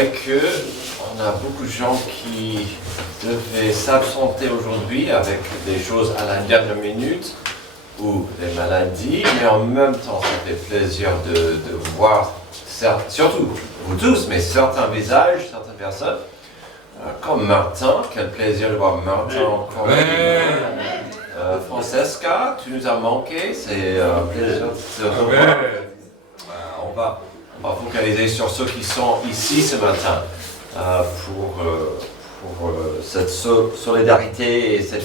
vrai que on a beaucoup de gens qui devaient s'absenter aujourd'hui avec des choses à la dernière minute ou des maladies, mais en même temps, ça fait plaisir de voir, surtout vous tous, mais certains visages, certaines personnes, comme Martin. Quel plaisir de voir Martin encore. Francesca, tu nous as manqué, c'est un plaisir de te revoir. On va focaliser sur ceux qui sont ici ce matin pour cette solidarité et cette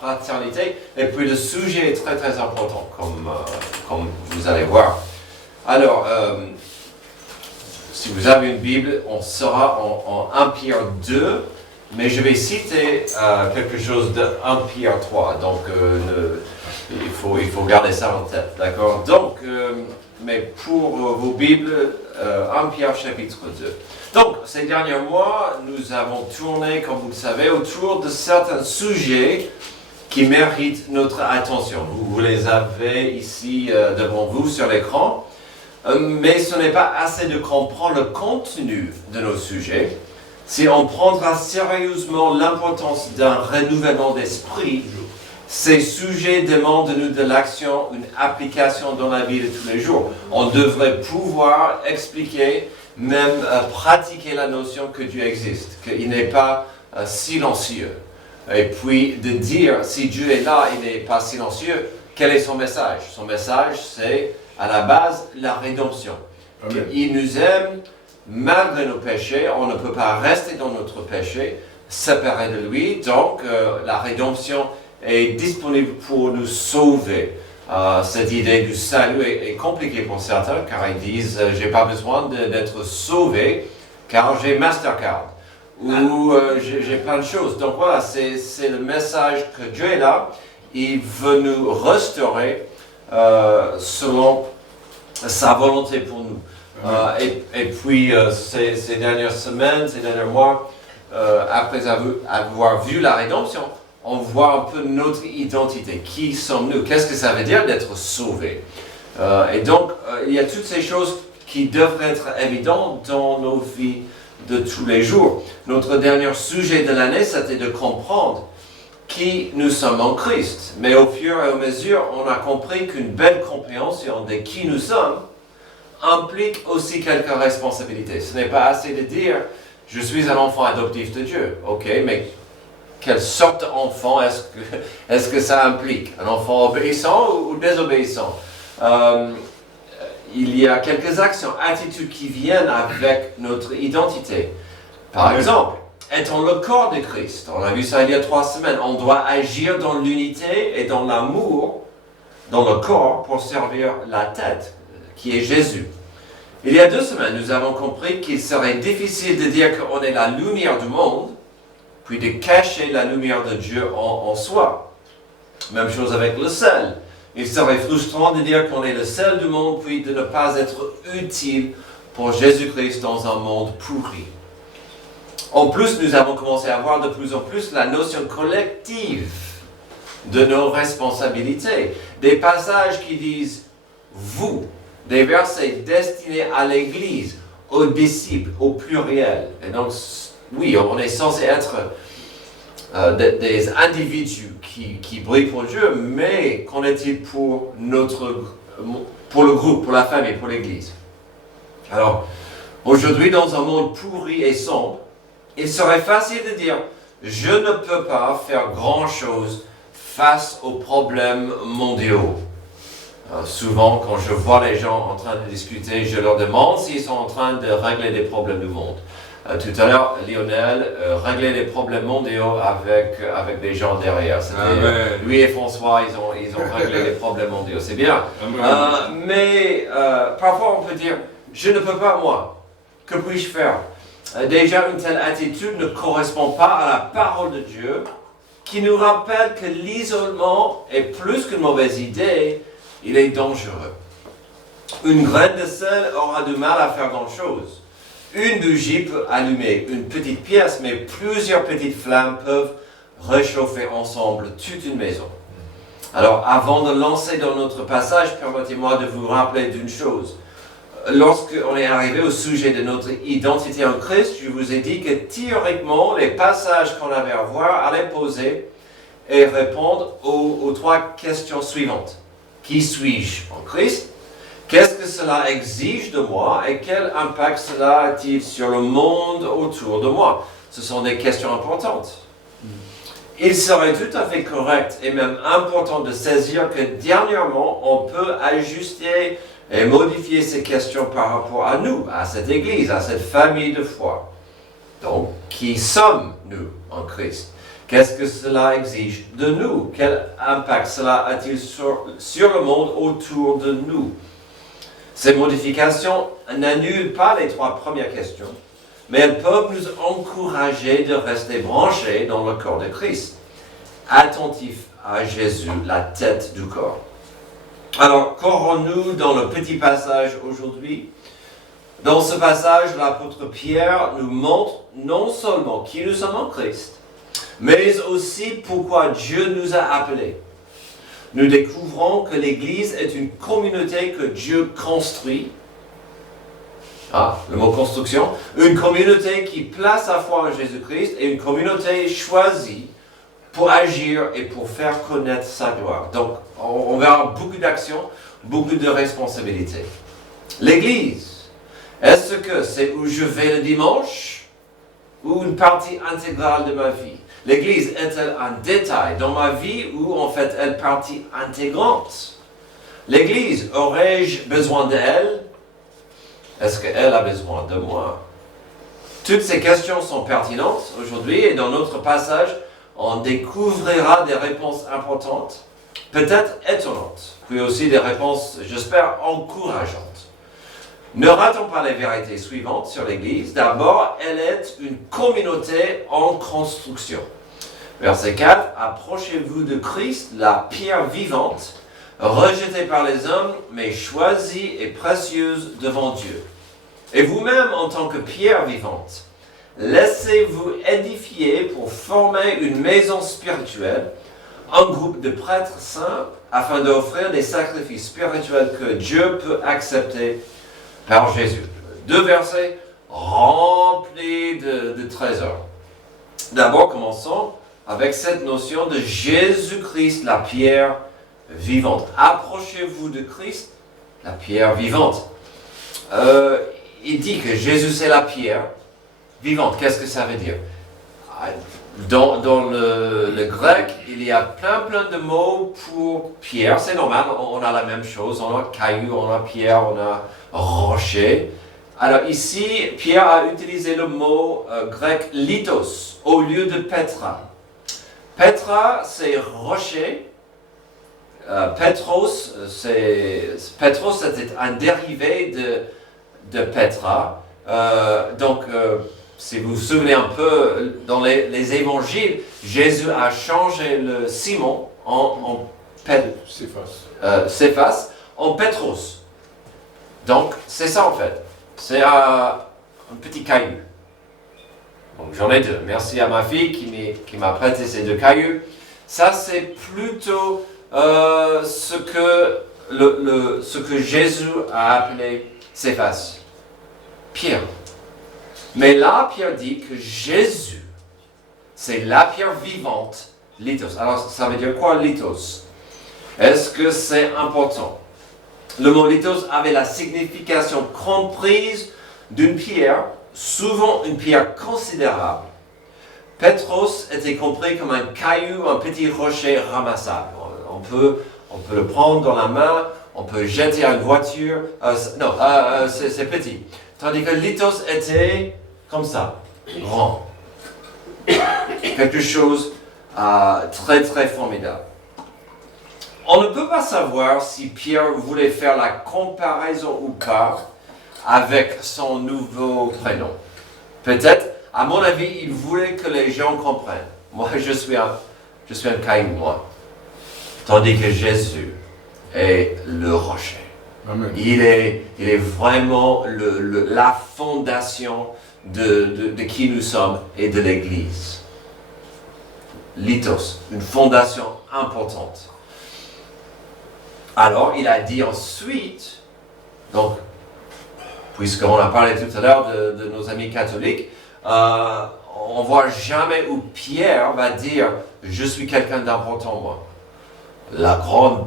fraternité. Et puis le sujet est très très important, comme vous allez voir. Alors, si vous avez une Bible, on sera en 1 Pierre 2, mais je vais citer quelque chose de 1 Pierre 3, donc il faut garder ça en tête, d'accord? Donc, mais pour vos Bibles, 1 Pierre chapitre 2. Donc, ces derniers mois, nous avons tourné, comme vous le savez, autour de certains sujets qui méritent notre attention. Vous les avez ici devant vous sur l'écran, mais ce n'est pas assez de comprendre le contenu de nos sujets. Si on prendra sérieusement l'importance d'un renouvellement d'esprit, ces sujets demandent de nous de l'action, une application dans la vie de tous les jours. On devrait pouvoir expliquer, même pratiquer la notion que Dieu existe, qu'il n'est pas silencieux. Et puis de dire, si Dieu est là, il n'est pas silencieux, quel est son message? Son message, c'est à la base la rédemption. Il nous aime malgré nos péchés, on ne peut pas rester dans notre péché, séparé de lui, donc la rédemption est disponible pour nous sauver. Cette idée du salut est compliquée pour certains, car ils disent j'ai pas besoin d'être sauvé, car j'ai Mastercard, ou j'ai plein de choses. Donc voilà, c'est le message que Dieu est là, il veut nous restaurer selon sa volonté pour nous. Et puis ces dernières semaines, ces derniers mois, après avoir vu la rédemption, on voit un peu notre identité. Qui sommes-nous? Qu'est-ce que ça veut dire d'être sauvé? Et donc, il y a toutes ces choses qui devraient être évidentes dans nos vies de tous les jours. Notre dernier sujet de l'année, c'était de comprendre qui nous sommes en Christ. Mais au fur et à mesure, on a compris qu'une belle compréhension de qui nous sommes implique aussi quelques responsabilités. Ce n'est pas assez de dire « je suis un enfant adoptif de Dieu ». Ok, mais quelle sorte d'enfant est-ce que ça implique? Un enfant obéissant ou désobéissant? Il y a quelques actions, attitudes qui viennent avec notre identité. Par exemple, étant le corps de Christ, on a vu ça il y a 3 semaines, on doit agir dans l'unité et dans l'amour, dans le corps, pour servir la tête, qui est Jésus. Il y a 2 semaines, nous avons compris qu'il serait difficile de dire qu'on est la lumière du monde, puis de cacher la lumière de Dieu en soi. Même chose avec le sel. Il serait frustrant de dire qu'on est le sel du monde, puis de ne pas être utile pour Jésus-Christ dans un monde pourri. En plus, nous avons commencé à voir de plus en plus la notion collective de nos responsabilités. Des passages qui disent « vous », des versets destinés à l'Église, aux disciples, au pluriel. Et donc, oui, on est censé être des individus qui brillent pour Dieu, mais qu'en est-il pour le groupe, pour la famille, pour l'Église? Alors, aujourd'hui, dans un monde pourri et sombre, il serait facile de dire « je ne peux pas faire grand-chose face aux problèmes mondiaux ». Souvent, quand je vois les gens en train de discuter, je leur demande s'ils sont en train de régler des problèmes du monde. Tout à l'heure, Lionel réglait les problèmes mondiaux avec des gens derrière. Lui et François, ils ont réglé les problèmes mondiaux. C'est bien. Mais parfois, on peut dire, je ne peux pas, moi. Que puis-je faire? Déjà, une telle attitude ne correspond pas à la parole de Dieu, qui nous rappelle que l'isolement est plus qu'une mauvaise idée, il est dangereux. Une graine de sel aura du mal à faire grand-chose. Une bougie peut allumer une petite pièce, mais plusieurs petites flammes peuvent réchauffer ensemble toute une maison. Alors, avant de lancer dans notre passage, permettez-moi de vous rappeler d'une chose. lorsqu'on est arrivé au sujet de notre identité en Christ, je vous ai dit que théoriquement, les passages qu'on avait à voir allaient poser et répondre aux trois questions suivantes. Qui suis-je en Christ? Qu'est-ce que cela exige de moi et quel impact cela a-t-il sur le monde autour de moi? Ce sont des questions importantes. Il serait tout à fait correct et même important de saisir que dernièrement, on peut ajuster et modifier ces questions par rapport à nous, à cette Église, à cette famille de foi. Donc, qui sommes-nous en Christ? Qu'est-ce que cela exige de nous? Quel impact cela a-t-il sur le monde autour de nous? Ces modifications n'annulent pas les trois premières questions, mais elles peuvent nous encourager de rester branchés dans le corps de Christ, attentifs à Jésus, la tête du corps. Alors, qu'aurons-nous dans le petit passage aujourd'hui? Dans ce passage, l'apôtre Pierre nous montre non seulement qui nous sommes en Christ, mais aussi pourquoi Dieu nous a appelés. Nous découvrons que l'Église est une communauté que Dieu construit. Le mot construction. Une communauté qui place sa foi en Jésus-Christ et une communauté choisie pour agir et pour faire connaître sa gloire. Donc, on verra beaucoup d'actions, beaucoup de responsabilités. L'Église, est-ce que c'est où je vais le dimanche ou une partie intégrale de ma vie? L'Église est-elle un détail dans ma vie ou en fait elle partie intégrante? L'Église, aurais-je besoin d'elle? Est-ce qu'elle a besoin de moi? Toutes ces questions sont pertinentes aujourd'hui et dans notre passage, on découvrira des réponses importantes, peut-être étonnantes, puis aussi des réponses, j'espère, encourageantes. Ne ratons pas les vérités suivantes sur l'Église. D'abord, elle est une communauté en construction. Verset 4, « Approchez-vous de Christ, la pierre vivante, rejetée par les hommes, mais choisie et précieuse devant Dieu. Et vous-même, en tant que pierre vivante, laissez-vous édifier pour former une maison spirituelle, un groupe de prêtres saints, afin d'offrir des sacrifices spirituels que Dieu peut accepter par Jésus. » Deux versets remplis de trésors. D'abord, commençons avec cette notion de Jésus-Christ, la pierre vivante. Approchez-vous de Christ, la pierre vivante. Il dit que Jésus c'est la pierre vivante. Qu'est-ce que ça veut dire? Dans le grec, il y a plein de mots pour pierre. C'est normal, on a la même chose. On a caillou, on a pierre, on a rocher. Alors ici, Pierre a utilisé le mot grec lithos au lieu de Petra. Petra, c'est rocher. Petros, c'était un dérivé de Petra. Si vous vous souvenez un peu, dans les évangiles, Jésus a changé le Simon en Céphas en Petros. Donc, c'est ça en fait. C'est un petit caillou. Donc, j'en ai deux. Merci à ma fille qui m'a prêté ces deux cailloux. Ça, c'est plutôt ce que Jésus a appelé Céphas. Pierre. Mais là, Pierre dit que Jésus, c'est la pierre vivante, lithos. Alors, ça veut dire quoi, lithos? Est-ce que c'est important? Le mot lithos avait la signification comprise d'une pierre, souvent une pierre considérable. Petros était compris comme un caillou, un petit rocher ramassable. On peut le prendre dans la main, on peut jeter à une voiture. C'est petit. Tandis que lithos était comme ça, grand. Quelque chose très très formidable. On ne peut pas savoir si Pierre voulait faire la comparaison ou pas avec son nouveau prénom. Peut-être, à mon avis, il voulait que les gens comprennent. Moi, je suis un caillou, moi. Tandis que Jésus est le rocher. Amen. Il est vraiment la fondation de qui nous sommes et de l'Église. Lithos, une fondation importante. Alors, il a dit ensuite, donc, puisqu'on a parlé tout à l'heure de nos amis catholiques, on ne voit jamais où Pierre va dire « Je suis quelqu'un d'important, moi ». La grande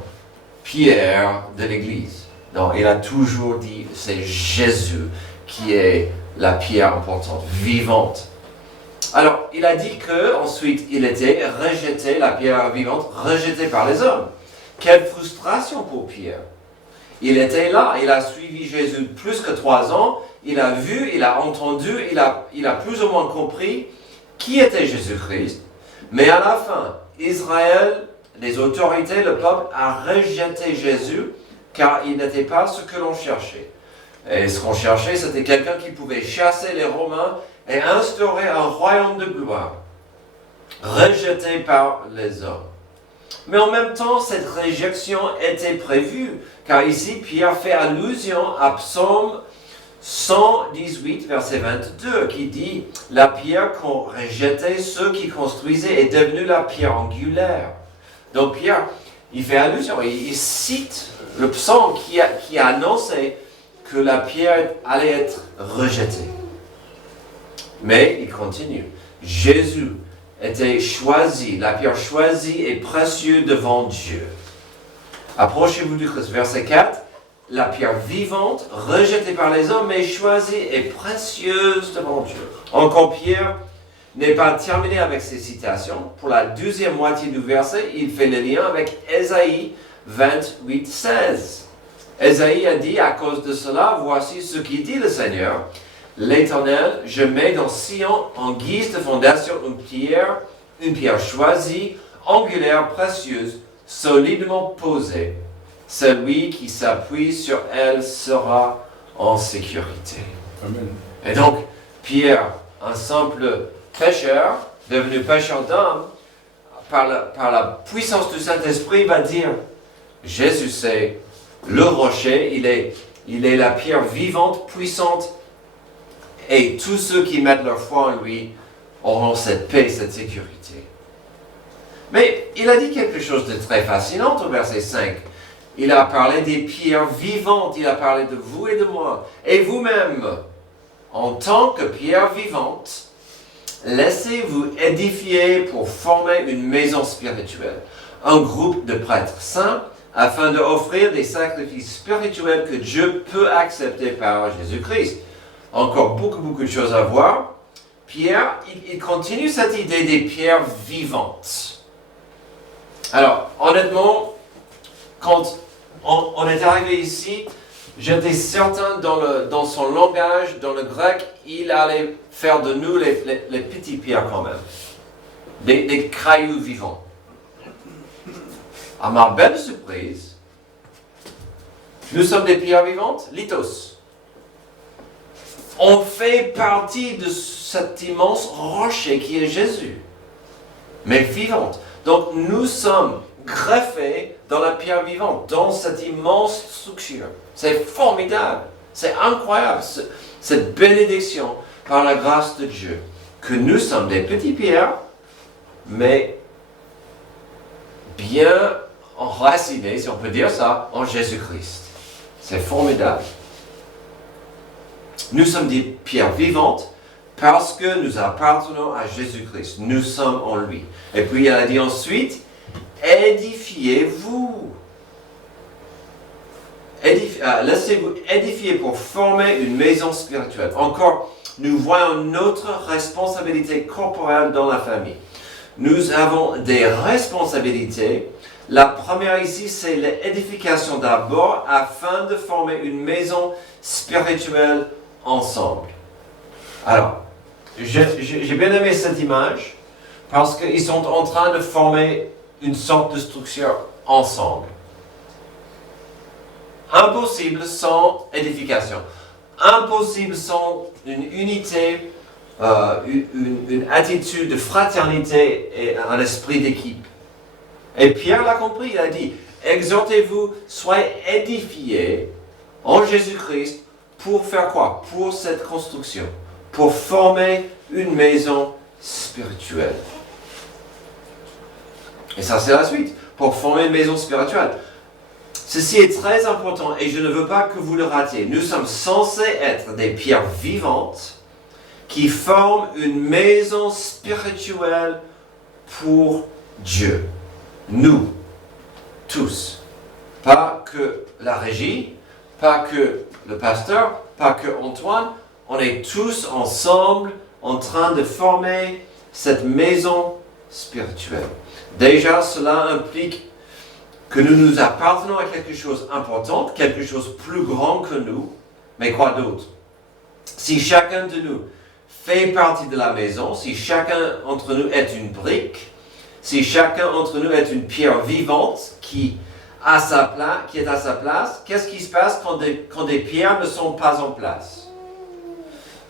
pierre de l'Église. Non, il a toujours dit « C'est Jésus qui est la pierre importante, vivante ». Alors, il a dit qu'ensuite, il était rejeté, la pierre vivante, rejeté par les hommes. Quelle frustration pour Pierre. Il était là, il a suivi Jésus plus que 3 ans, il a vu, il a entendu, il a plus ou moins compris qui était Jésus-Christ. Mais à la fin, Israël, les autorités, le peuple a rejeté Jésus car il n'était pas ce que l'on cherchait. Et ce qu'on cherchait, c'était quelqu'un qui pouvait chasser les Romains et instaurer un royaume de gloire, rejeté par les hommes. Mais en même temps, cette réjection était prévue, car ici, Pierre fait allusion à Psaume 118, verset 22, qui dit « La pierre qu'ont rejetée ceux qui construisaient est devenue la pierre angulaire. » Donc Pierre, il fait allusion, il cite le psaume qui a annoncé que la pierre allait être rejetée. Mais il continue. Jésus était choisi, la pierre choisie et précieuse devant Dieu. Approchez-vous du Christ. Verset 4. La pierre vivante, rejetée par les hommes, mais choisie et précieuse devant Dieu. Encore Pierre n'est pas terminé avec ces citations. Pour la deuxième moitié du verset, il fait le lien avec Ésaïe 28, 16. Ésaïe a dit, à cause de cela, voici ce qui dit le Seigneur. L'Éternel, je mets dans Sion en guise de fondation une pierre choisie, angulaire, précieuse, solidement posée. Celui qui s'appuie sur elle sera en sécurité. Amen. Et donc, Pierre, un simple pécheur, devenu pécheur d'âme, par la puissance du Saint-Esprit, va dire, Jésus c'est le rocher, il est la pierre vivante, puissante, et tous ceux qui mettent leur foi en lui auront cette paix, cette sécurité. Mais il a dit quelque chose de très fascinant au verset 5. Il a parlé des pierres vivantes, il a parlé de vous et de moi. Et vous-même, en tant que pierre vivante, laissez-vous édifier pour former une maison spirituelle, un groupe de prêtres saints, afin d'offrir des sacrifices spirituels que Dieu peut accepter par Jésus-Christ. Encore beaucoup de choses à voir. Pierre, il continue cette idée des pierres vivantes. Alors, honnêtement, quand on est arrivé ici, j'étais certain dans son langage, dans le grec, il allait faire de nous les petits pierres quand même. Des cailloux vivants. À ma belle surprise, nous sommes des pierres vivantes, lithos. On fait partie de cet immense rocher qui est Jésus, mais vivante. Donc nous sommes greffés dans la pierre vivante, dans cette immense structure. C'est formidable, c'est incroyable, cette bénédiction par la grâce de Dieu, que nous sommes des petites pierres, mais bien enracinés, si on peut dire ça, en Jésus-Christ. C'est formidable. Nous sommes des pierres vivantes parce que nous appartenons à Jésus-Christ. Nous sommes en lui. Et puis il a dit ensuite, édifiez-vous. Laissez-vous édifier pour former une maison spirituelle. Encore, nous voyons notre responsabilité corporelle dans la famille. Nous avons des responsabilités. La première ici, c'est l'édification d'abord afin de former une maison spirituelle ensemble. Alors, j'ai bien aimé cette image parce qu'ils sont en train de former une sorte de structure ensemble. Impossible sans édification. Impossible sans une unité, une attitude de fraternité et un esprit d'équipe. Et Pierre l'a compris, il a dit, exhortez-vous, soyez édifiés en Jésus-Christ pour faire quoi? Pour cette construction, pour former une maison spirituelle. Et ça, c'est la suite, pour former une maison spirituelle. Ceci est très important et je ne veux pas que vous le ratiez. Nous sommes censés être des pierres vivantes qui forment une maison spirituelle pour Dieu. Nous, tous. Pas que la régie, pas que le pasteur, pas que Antoine. On est tous ensemble en train de former cette maison spirituelle. Déjà, cela implique que nous nous appartenons à quelque chose d'important, quelque chose plus grand que nous. Mais quoi d'autre? Si chacun de nous fait partie de la maison, si chacun d'entre nous est une brique, si chacun d'entre nous est une pierre vivante qui est à sa place, qu'est-ce qui se passe quand des pierres ne sont pas en place?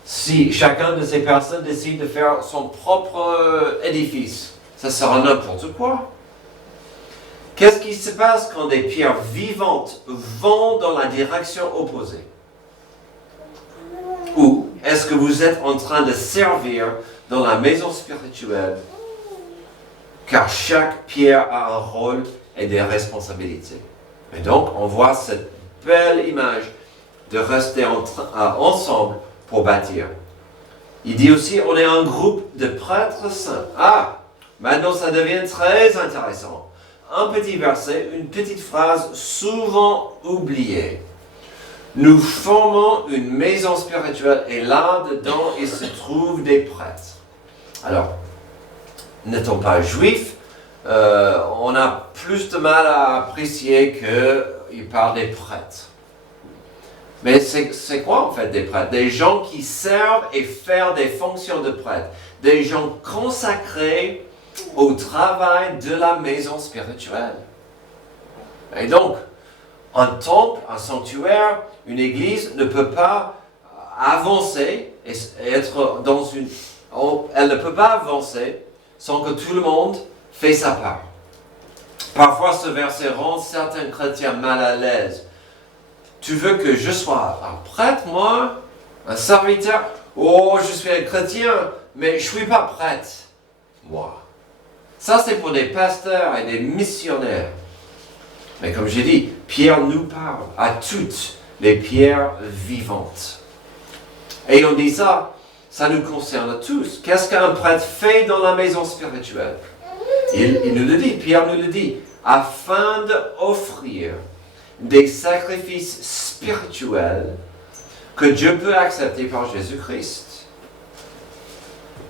Si chacun de ces personnes décide de faire son propre édifice, ça sera n'importe quoi. Qu'est-ce qui se passe quand des pierres vivantes vont dans la direction opposée? Ou est-ce que vous êtes en train de servir dans la maison spirituelle? Car chaque pierre a un rôle et des responsabilités. Et donc, on voit cette belle image de rester ensemble pour bâtir. Il dit aussi, on est un groupe de prêtres saints. Ah, maintenant ça devient très intéressant. Un petit verset, une petite phrase souvent oubliée. Nous formons une maison spirituelle et là-dedans, il se trouve des prêtres. Alors, n'étant pas juif, on a plus de mal à apprécier qu'il parle des prêtres. Mais c'est quoi en fait des prêtres? Des gens qui servent et font des fonctions de prêtres. Des gens consacrés au travail de la maison spirituelle. Et donc, un temple, un sanctuaire, une église ne peut pas avancer et être dans une... Elle ne peut pas avancer sans que tout le monde fait sa part. Parfois, ce verset rend certains chrétiens mal à l'aise. Tu veux que je sois un prêtre, moi? Un serviteur? Oh, je suis un chrétien, mais je ne suis pas prêtre, moi. Ça, c'est pour des pasteurs et des missionnaires. Mais comme j'ai dit, Pierre nous parle à toutes les pierres vivantes. Et on dit ça nous concerne tous. Qu'est-ce qu'un prêtre fait dans la maison spirituelle? Il nous le dit, Pierre nous le dit, afin d'offrir des sacrifices spirituels que Dieu peut accepter par Jésus-Christ.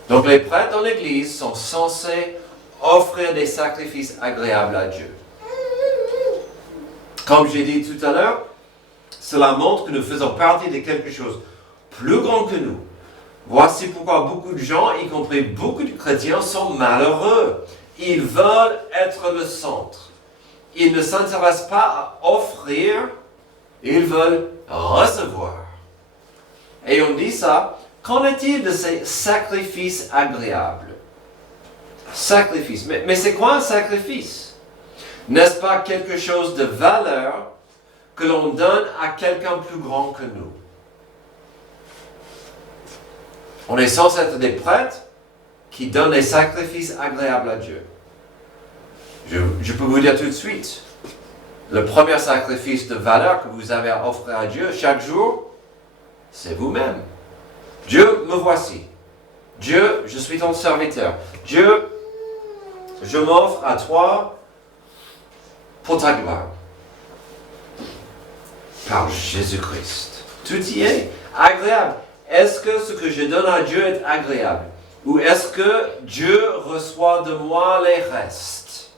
Donc les prêtres dans l'Église sont censés offrir des sacrifices agréables à Dieu. Comme j'ai dit tout à l'heure, cela montre que nous faisons partie de quelque chose plus grand que nous. Voici pourquoi beaucoup de gens, y compris beaucoup de chrétiens, sont malheureux. Ils veulent être le centre. Ils ne s'intéressent pas à offrir, ils veulent recevoir. Et on dit ça, qu'en est-il de ces sacrifices agréables? Sacrifice. Mais c'est quoi un sacrifice? N'est-ce pas quelque chose de valeur que l'on donne à quelqu'un plus grand que nous? On est censé être des prêtres qui donnent des sacrifices agréables à Dieu. Je peux vous dire tout de suite, le premier sacrifice de valeur que vous avez à offrir à Dieu chaque jour, c'est vous-même. Dieu, me voici. Dieu, je suis ton serviteur. Dieu, je m'offre à toi pour ta gloire. Par Jésus-Christ. Tout y est agréable. Est-ce que ce que je donne à Dieu est agréable? Ou est-ce que Dieu reçoit de moi les restes?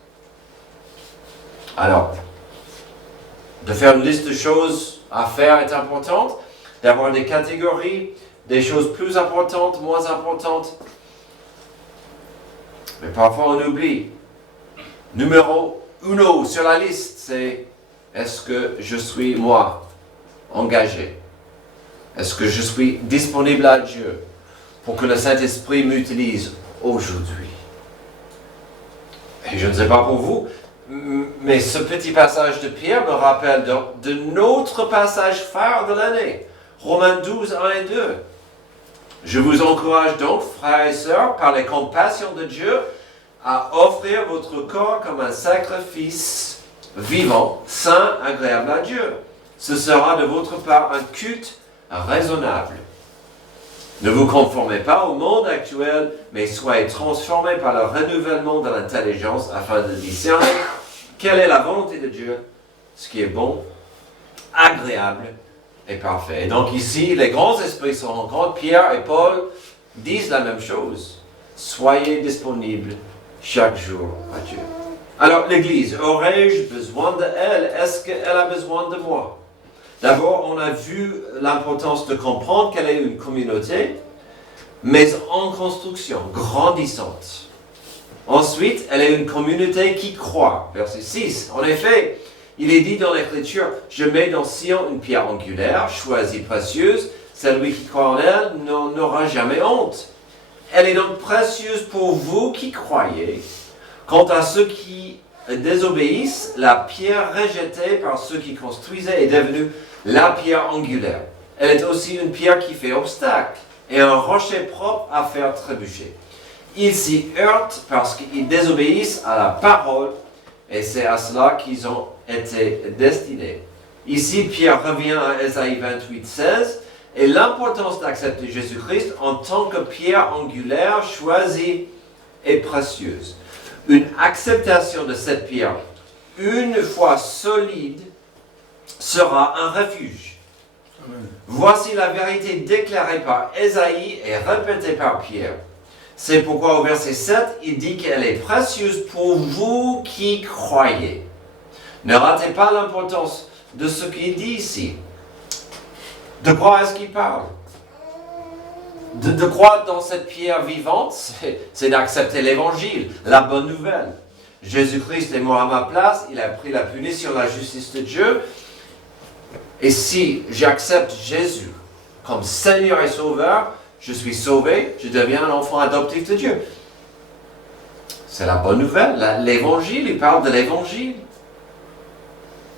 Alors, de faire une liste de choses à faire est importante, d'avoir des catégories, des choses plus importantes, moins importantes. Mais parfois on oublie. Numéro 1 sur la liste, c'est est-ce que je suis, moi, engagé? Est-ce que je suis disponible à Dieu pour que le Saint-Esprit m'utilise aujourd'hui? Et je ne sais pas pour vous, mais ce petit passage de Pierre me rappelle de notre passage phare de l'année, Romains 12, 1 et 2. Je vous encourage donc, frères et sœurs, par les compassions de Dieu, à offrir votre corps comme un sacrifice vivant, saint, agréable à Dieu. Ce sera de votre part un culte raisonnable. Ne vous conformez pas au monde actuel, mais soyez transformés par le renouvellement de l'intelligence afin de discerner quelle est la volonté de Dieu, ce qui est bon, agréable et parfait. Et donc ici, les grands esprits se rencontrent, Pierre et Paul disent la même chose. Soyez disponibles chaque jour à Dieu. Alors l'Église, aurais-je besoin d'elle? Est-ce qu'elle a besoin de moi? D'abord, on a vu l'importance de comprendre qu'elle est une communauté, mais en construction, grandissante. Ensuite, elle est une communauté qui croit. Verset 6. En effet, il est dit dans l'Écriture, « Je mets dans Sion une pierre angulaire, choisie, précieuse. Celui qui croit en elle n'aura jamais honte. » Elle est donc précieuse pour vous qui croyez. Quant à ceux qui désobéissent, la pierre rejetée par ceux qui construisaient est devenue la pierre angulaire. Elle est aussi une pierre qui fait obstacle et un rocher propre à faire trébucher. Ils s'y heurtent parce qu'ils désobéissent à la parole et c'est à cela qu'ils ont été destinés. Ici, Pierre revient à Ésaïe 28, 16 et l'importance d'accepter Jésus-Christ en tant que pierre angulaire choisie et précieuse. Une acceptation de cette pierre, une fois solide, sera un refuge. Amen. Voici la vérité déclarée par Ésaïe et répétée par Pierre. C'est pourquoi au verset 7, il dit qu'elle est précieuse pour vous qui croyez. Ne ratez pas l'importance de ce qu'il dit ici. De quoi est-ce qu'il parle? De croire dans cette pierre vivante, c'est d'accepter l'évangile, la bonne nouvelle. Jésus-Christ est mort à ma place, il a pris la punition, la justice de Dieu. Et si j'accepte Jésus comme Seigneur et Sauveur, je suis sauvé, je deviens un enfant adoptif de Dieu. C'est la bonne nouvelle. L'évangile, il parle de l'évangile.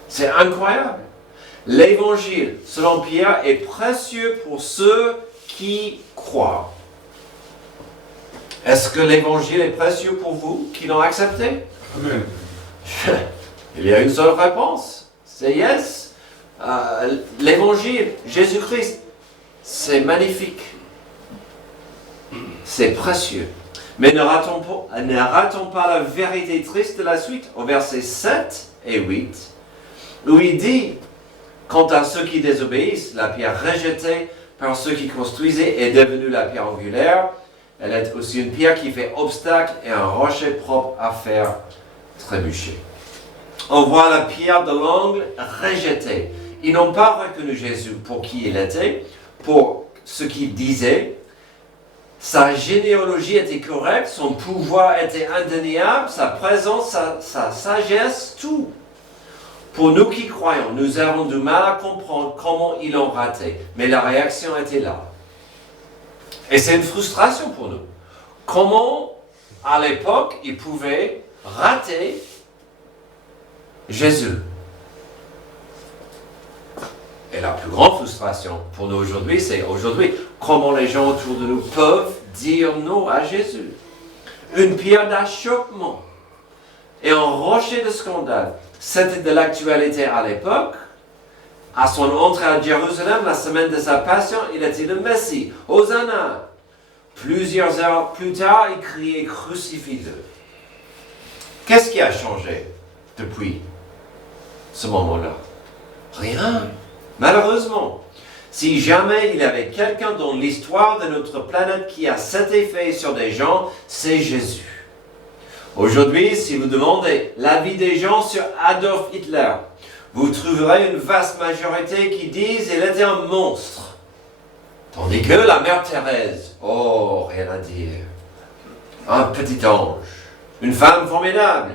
C'est incroyable. L'évangile, selon Pierre, est précieux pour ceux qui croient. Est-ce que l'évangile est précieux pour vous qui l'ont accepté? Amen. Il y a une seule réponse. C'est yes. L'évangile, Jésus-Christ, c'est magnifique. C'est précieux. Mais ne ratons pas la vérité triste de la suite, au verset 7 et 8, où il dit, quant à ceux qui désobéissent, la pierre rejetée par ceux qui construisaient est devenue la pierre angulaire. Elle est aussi une pierre qui fait obstacle et un rocher propre à faire trébucher. On voit la pierre de l'angle rejetée. Ils n'ont pas reconnu Jésus pour qui il était, pour ce qu'il disait. Sa généalogie était correcte, son pouvoir était indéniable, sa présence, sa sagesse, tout. Pour nous qui croyons, nous avons du mal à comprendre comment ils l'ont raté. Mais la réaction était là. Et c'est une frustration pour nous. Comment, à l'époque, ils pouvaient rater Jésus? Et la plus grande frustration pour nous aujourd'hui, c'est comment les gens autour de nous peuvent dire non à Jésus. Une pierre d'achoppement et un rocher de scandale. C'était de l'actualité à l'époque. À son entrée à Jérusalem, la semaine de sa passion, il était le Messie. Hosanna! Plusieurs heures plus tard, il criait crucifie-le. Qu'est-ce qui a changé depuis ce moment-là? Rien. Malheureusement, si jamais il y avait quelqu'un dans l'histoire de notre planète qui a cet effet sur des gens, c'est Jésus. Aujourd'hui, si vous demandez l'avis des gens sur Adolf Hitler, vous trouverez une vaste majorité qui disent qu'il était un monstre. Tandis que la mère Thérèse, oh, rien à dire. Un petit ange, une femme formidable.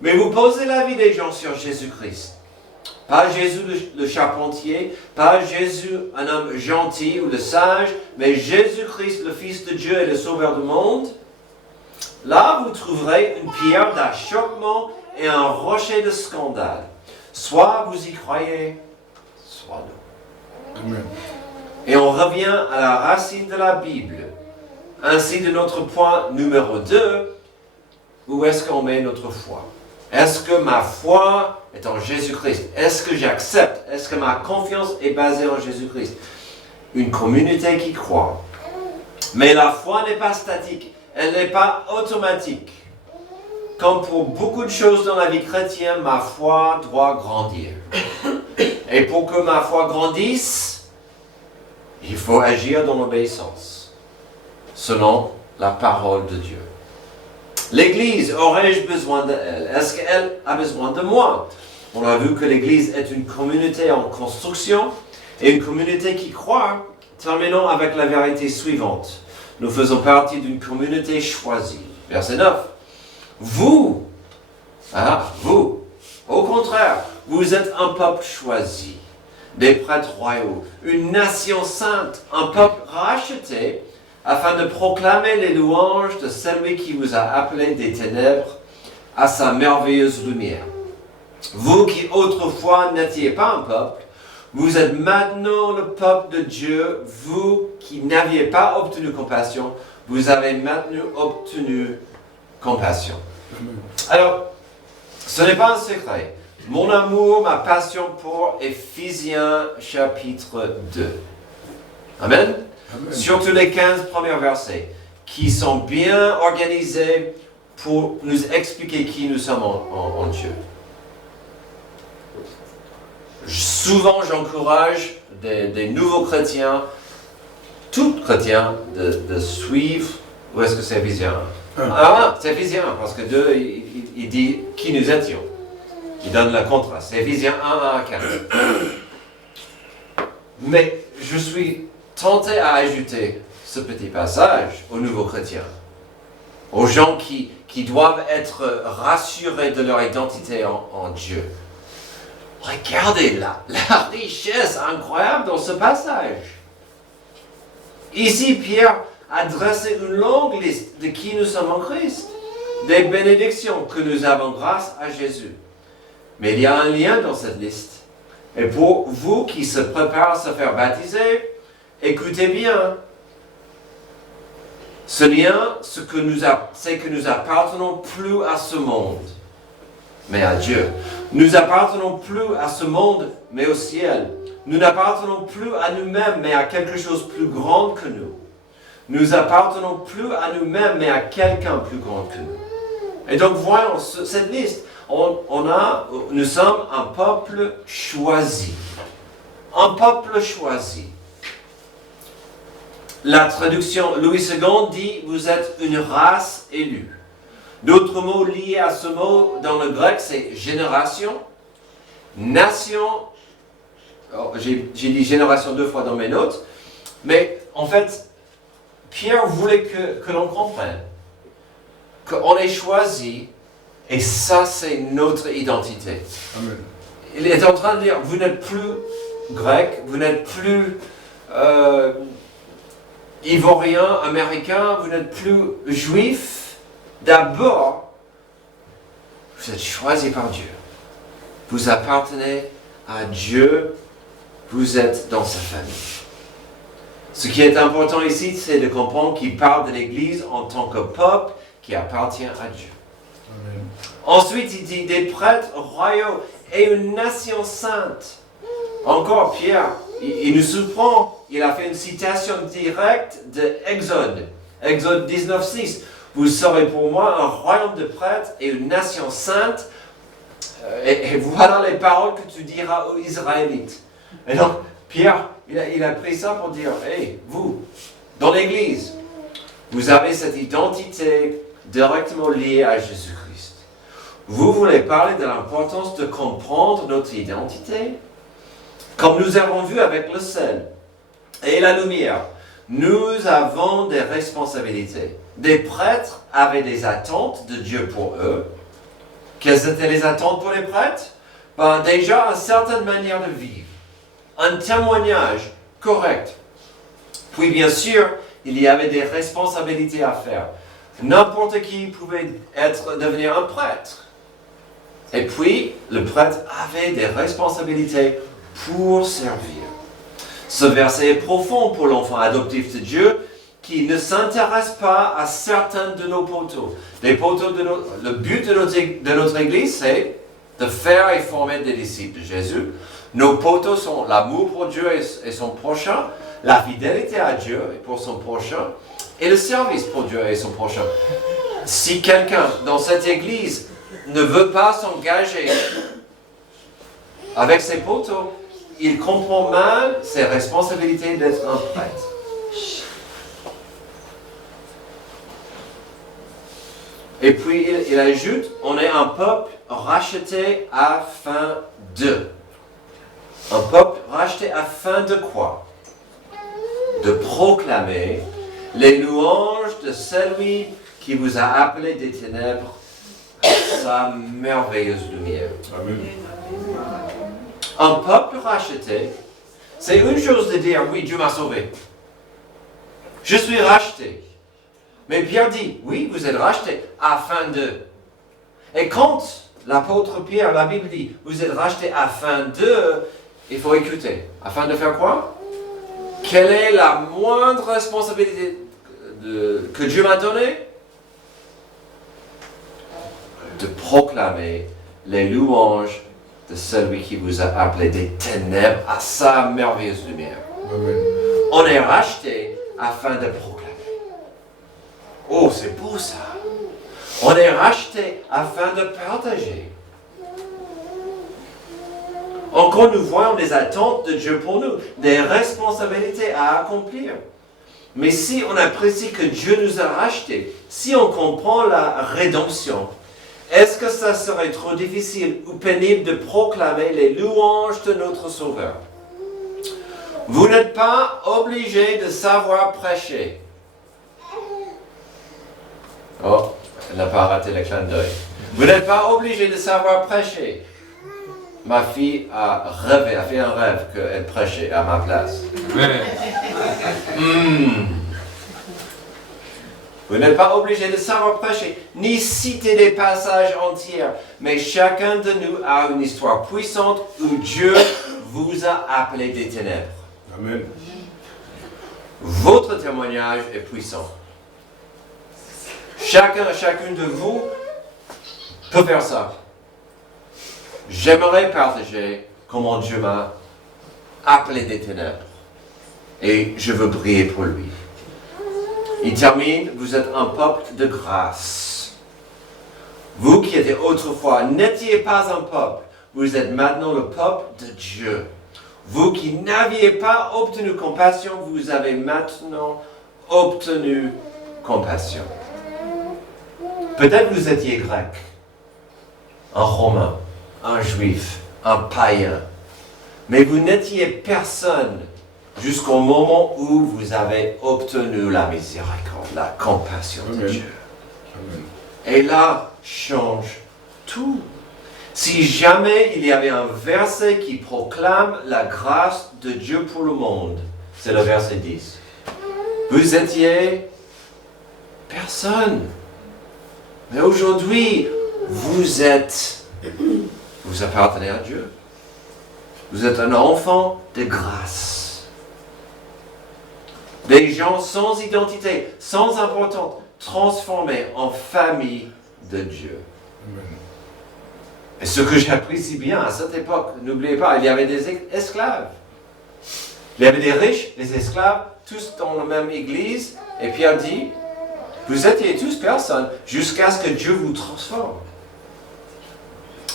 Mais vous posez l'avis des gens sur Jésus-Christ. Pas Jésus le charpentier, pas Jésus un homme gentil ou le sage, mais Jésus-Christ le Fils de Dieu et le Sauveur du monde. Là, vous trouverez une pierre d'achoppement et un rocher de scandale. Soit vous y croyez, soit non. Amen. Et on revient à la racine de la Bible. Ainsi, de notre point numéro 2, où est-ce qu'on met notre foi? Est-ce que ma foi est en Jésus-Christ? Est-ce que j'accepte? Est-ce que ma confiance est basée en Jésus-Christ? Une communauté qui croit. Mais la foi n'est pas statique. Elle n'est pas automatique. Comme pour beaucoup de choses dans la vie chrétienne, ma foi doit grandir. Et pour que ma foi grandisse, il faut agir dans l'obéissance, selon la parole de Dieu. L'Église, aurais-je besoin d'elle? Est-ce qu'elle a besoin de moi? On a vu que l'Église est une communauté en construction et une communauté qui croit. Terminons avec la vérité suivante. Nous faisons partie d'une communauté choisie. Verset 9. Vous, au contraire, vous êtes un peuple choisi, des prêtres royaux, une nation sainte, un peuple racheté, afin de proclamer les louanges de celui qui vous a appelés des ténèbres à sa merveilleuse lumière. Vous qui autrefois n'étiez pas un peuple, vous êtes maintenant le peuple de Dieu. Vous qui n'aviez pas obtenu compassion, vous avez maintenant obtenu compassion. Alors, ce n'est pas un secret. Mon amour, ma passion pour Éphésiens chapitre 2. Amen. Amen. Surtout les 15 premiers versets, qui sont bien organisés pour nous expliquer qui nous sommes en Dieu. Souvent, j'encourage des nouveaux chrétiens, tout chrétiens, de suivre. Où est-ce que c'est Éphésiens 1? Ah, c'est Éphésiens 1, parce que 2, il dit qui nous étions. Il donne le contraste. C'est Éphésiens 1 à 15. Mais je suis tenté à ajouter ce petit passage aux nouveaux chrétiens, aux gens qui doivent être rassurés de leur identité en Dieu. Regardez la richesse incroyable dans ce passage. Ici, Pierre a dressé une longue liste de qui nous sommes en Christ, des bénédictions que nous avons grâce à Jésus. Mais il y a un lien dans cette liste. Et pour vous qui se préparent à se faire baptiser, écoutez bien. Ce lien, c'est que nous appartenons plus à ce monde, mais à Dieu. Nous appartenons plus à ce monde, mais au ciel. Nous n'appartenons plus à nous-mêmes, mais à quelque chose plus grand que nous. Nous appartenons plus à nous-mêmes, mais à quelqu'un plus grand que nous. Et donc, voyons cette liste. Nous sommes un peuple choisi. Un peuple choisi. La traduction Louis II dit « Vous êtes une race élue ». D'autres mots liés à ce mot dans le grec, c'est génération, nation. J'ai dit génération 2 fois dans mes notes, mais en fait, Pierre voulait que l'on comprenne qu'on est choisi, et ça, c'est notre identité. Amen. Il est en train de dire, vous n'êtes plus grec, vous n'êtes plus ivoirien, américain, vous n'êtes plus juif. D'abord, vous êtes choisi par Dieu. Vous appartenez à Dieu, vous êtes dans sa famille. Ce qui est important ici, c'est de comprendre qu'il parle de l'Église en tant que peuple qui appartient à Dieu. Amen. Ensuite, il dit des prêtres royaux et une nation sainte. Encore, Pierre, il nous surprend. Il a fait une citation directe de Exode. Exode 19:6. Vous serez pour moi un royaume de prêtres et une nation sainte. Et voilà les paroles que tu diras aux Israélites. Et donc, Pierre, il a pris ça pour dire, hey, vous, dans l'Église, vous avez cette identité directement liée à Jésus-Christ. Vous voulez parler de l'importance de comprendre notre identité? Comme nous avons vu avec le sel et la lumière, nous avons des responsabilités. Des prêtres avaient des attentes de Dieu pour eux. Quelles étaient les attentes pour les prêtres? Déjà, une certaine manière de vivre. Un témoignage correct. Puis, bien sûr, il y avait des responsabilités à faire. N'importe qui pouvait devenir un prêtre. Et puis, le prêtre avait des responsabilités pour servir. Ce verset est profond pour l'enfant adoptif de Dieu. qui ne s'intéresse pas à certains de nos poteaux. Les poteaux le but de notre Église, c'est de faire et former des disciples de Jésus. Nos poteaux sont l'amour pour Dieu et son prochain, la fidélité à Dieu et pour son prochain, et le service pour Dieu et son prochain. Si quelqu'un dans cette Église ne veut pas s'engager avec ses poteaux, il comprend mal ses responsabilités d'être un prêtre. Et puis il ajoute, on est un peuple racheté afin de. Un peuple racheté afin de quoi? De proclamer les louanges de celui qui vous a appelé des ténèbres à sa merveilleuse lumière. Amen. Un peuple racheté, c'est une chose de dire, oui, Dieu m'a sauvé. Je suis racheté. Mais Pierre dit, oui, vous êtes racheté afin de. Et quand l'apôtre Pierre, la Bible dit, vous êtes racheté afin de, il faut écouter. Afin de faire quoi? Quelle est la moindre responsabilité que Dieu m'a donnée? De proclamer les louanges de celui qui vous a appelé des ténèbres à sa merveilleuse lumière. Amen. On est racheté afin de proclamer. Oh, c'est beau ça. On est racheté afin de partager. Encore nous voyons des attentes de Dieu pour nous, des responsabilités à accomplir. Mais si on apprécie que Dieu nous a rachetés, si on comprend la rédemption, est-ce que ça serait trop difficile ou pénible de proclamer les louanges de notre Sauveur? Vous n'êtes pas obligé de savoir prêcher. Oh, elle n'a pas raté le clin d'œil. Vous n'êtes pas obligé de savoir prêcher. Ma fille a rêvé, a fait un rêve qu'elle prêchait à ma place. Vous n'êtes pas obligé de savoir prêcher, ni citer des passages entiers, mais chacun de nous a une histoire puissante où Dieu vous a appelé des ténèbres. Amen. Votre témoignage est puissant. Chacune de vous peut faire ça. J'aimerais partager comment Dieu m'a appelé des ténèbres. Et je veux prier pour lui. Il termine, vous êtes un peuple de grâce. Vous qui étiez autrefois, n'étiez pas un peuple. Vous êtes maintenant le peuple de Dieu. Vous qui n'aviez pas obtenu compassion, vous avez maintenant obtenu compassion. Peut-être vous étiez grec, un romain, un juif, un païen. Mais vous n'étiez personne jusqu'au moment où vous avez obtenu la miséricorde, la compassion de Dieu. Amen. Et là, change tout. Si jamais il y avait un verset qui proclame la grâce de Dieu pour le monde, c'est le verset 10. Vous étiez personne. Mais aujourd'hui, vous appartenez à Dieu. Vous êtes un enfant de grâce. Des gens sans identité, sans importance, transformés en famille de Dieu. Amen. Et ce que j'apprécie bien à cette époque, n'oubliez pas, il y avait des esclaves. Il y avait des riches, des esclaves, tous dans la même église. Et Pierre dit, vous étiez tous personnes jusqu'à ce que Dieu vous transforme.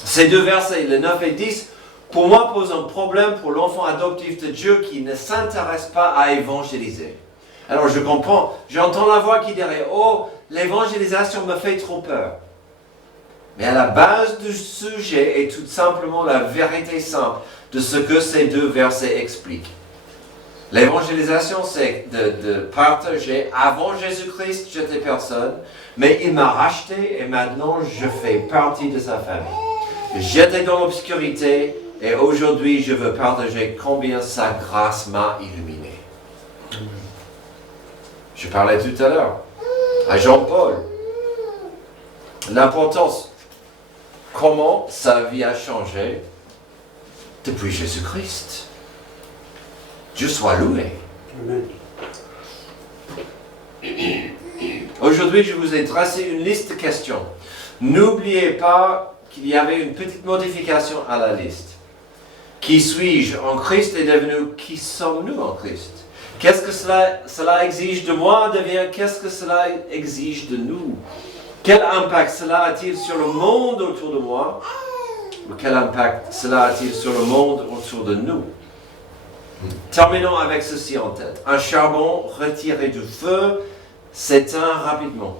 Ces deux versets, le 9 et 10, pour moi posent un problème pour l'enfant adoptif de Dieu qui ne s'intéresse pas à évangéliser. Alors je comprends, j'entends la voix qui dirait, oh, l'évangélisation me fait trop peur. Mais à la base du sujet est tout simplement la vérité simple de ce que ces deux versets expliquent. L'évangélisation, c'est de partager. Avant Jésus-Christ, j'étais personne, mais il m'a racheté et maintenant je fais partie de sa famille. J'étais dans l'obscurité et aujourd'hui je veux partager combien sa grâce m'a illuminé. Je parlais tout à l'heure à Jean-Paul. L'importance, comment sa vie a changé depuis Jésus-Christ. Dieu soit loué. Amen. Aujourd'hui, je vous ai tracé une liste de questions. N'oubliez pas qu'il y avait une petite modification à la liste. Qui suis-je en Christ est devenu qui sommes-nous en Christ? Qu'est-ce que cela exige de moi devient qu'est-ce que cela exige de nous? Quel impact cela a-t-il sur le monde autour de moi? Ou quel impact cela a-t-il sur le monde autour de nous? Terminons avec ceci en tête. Un charbon retiré du feu s'éteint rapidement.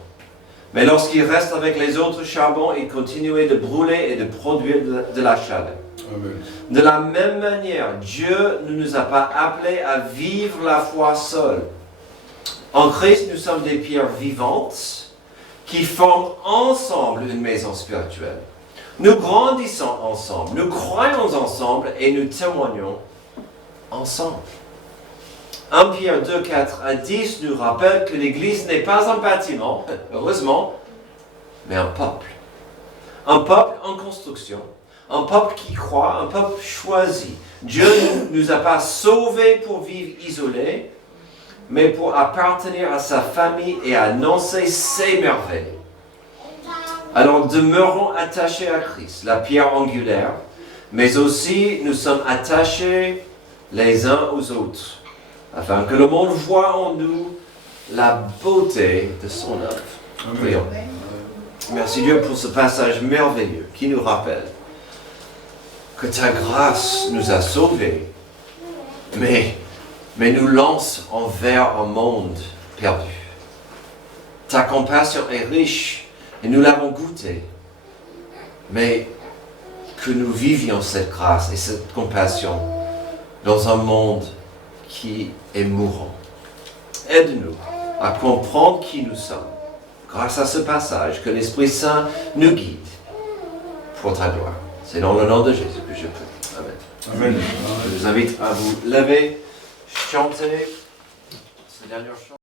Mais lorsqu'il reste avec les autres charbons, il continue de brûler et de produire de la chaleur. Amen. De la même manière, Dieu ne nous a pas appelés à vivre la foi seule. En Christ, nous sommes des pierres vivantes qui forment ensemble une maison spirituelle. Nous grandissons ensemble, nous croyons ensemble et nous témoignons ensemble. 1 Pierre 2, 4 à 10 nous rappelle que l'Église n'est pas un bâtiment, heureusement, mais un peuple. Un peuple en construction, un peuple qui croit, un peuple choisi. Dieu ne nous a pas sauvés pour vivre isolés, mais pour appartenir à sa famille et annoncer ses merveilles. Alors demeurons attachés à Christ, la pierre angulaire, mais aussi nous sommes attachés les uns aux autres, afin que le monde voie en nous la beauté de son œuvre. Prions. Merci Dieu pour ce passage merveilleux qui nous rappelle que ta grâce nous a sauvés, mais nous lance envers un monde perdu. Ta compassion est riche et nous l'avons goûtée, mais que nous vivions cette grâce et cette compassion dans un monde qui est mourant. Aide-nous à comprendre qui nous sommes, grâce à ce passage, que l'Esprit Saint nous guide pour ta gloire. C'est dans le nom de Jésus que je prie. Amen. Amen. Je vous invite à vous lever, chanter ce dernier chant.